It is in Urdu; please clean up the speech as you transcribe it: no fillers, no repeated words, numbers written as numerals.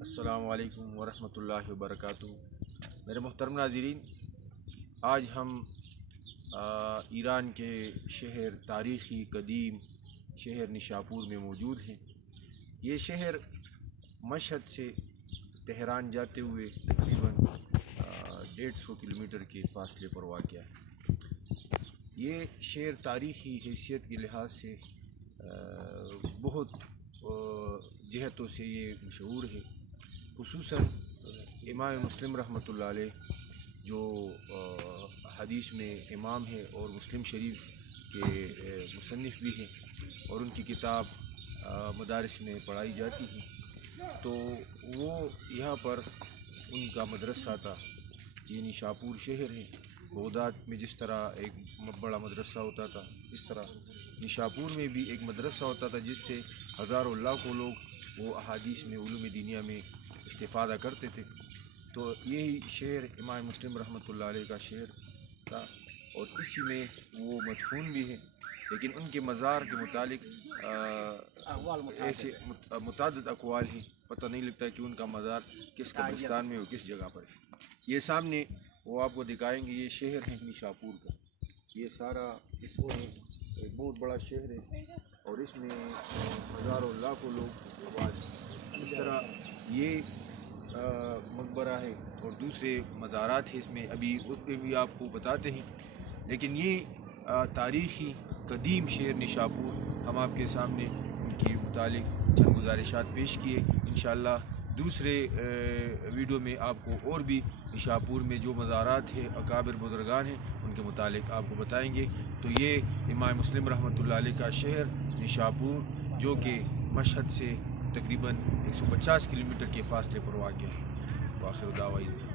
السلام علیکم ورحمۃ اللہ وبرکاتہ۔ میرے محترم ناظرین، آج ہم ایران کے شہر تاریخی قدیم شہر نشاپور میں موجود ہیں۔ یہ شہر مشہد سے تہران جاتے ہوئے تقریباً 150 کلومیٹر کے فاصلے پر واقع ہے۔ یہ شہر تاریخی حیثیت کے لحاظ سے بہت جہتوں سے یہ مشہور ہے، خصوصاً امام مسلم رحمۃ اللہ علیہ جو حدیث میں امام ہے اور مسلم شریف کے مصنف بھی ہیں، اور ان کی کتاب مدارس میں پڑھائی جاتی ہے، تو وہ یہاں پر ان کا مدرسہ تھا۔ یہ نشاپور شہر ہے۔ بغداد میں جس طرح ایک بڑا مدرسہ ہوتا تھا، اس طرح نشاپور میں بھی ایک مدرسہ ہوتا تھا جس سے ہزاروں لاکھوں لوگ وہ احادیث میں علوم دینیا میں استفادہ کرتے تھے۔ تو یہی شہر امام مسلم رحمۃ اللہ علیہ کا شہر تھا، اور اسی میں وہ مدفون بھی ہیں۔ لیکن ان کے مزار کے متعلق ایسے متعدد اقوال ہیں، پتہ نہیں لگتا کہ ان کا مزار کس قبرستان میں اور کس جگہ پر ہے۔ یہ سامنے وہ آپ کو دکھائیں گے، یہ شہر ہے نشاپور کا۔ یہ سارا اس میں ایک بہت بڑا شہر ہے، اور اس میں ہزاروں لاکھوں لوگ آباد ہیں۔ اس طرح یہ مقبرہ ہے اور دوسرے مزارات ہیں اس میں، ابھی اس پہ بھی آپ کو بتاتے ہیں۔ لیکن یہ تاریخی قدیم شہر نشاپور ہم آپ کے سامنے ان کے متعلق چند گزارشات پیش کیے۔ انشاءاللہ دوسرے ویڈیو میں آپ کو اور بھی نشاپور میں جو مزارات ہیں، اکابر بزرگان ہیں، ان کے متعلق آپ کو بتائیں گے۔ تو یہ امام مسلم رحمۃ اللہ علیہ کا شہر نشاپور، جو کہ مشہد سے تقریباً 150 کلومیٹر کے فاصلے پر واقع ہے۔ وآخر دعوانا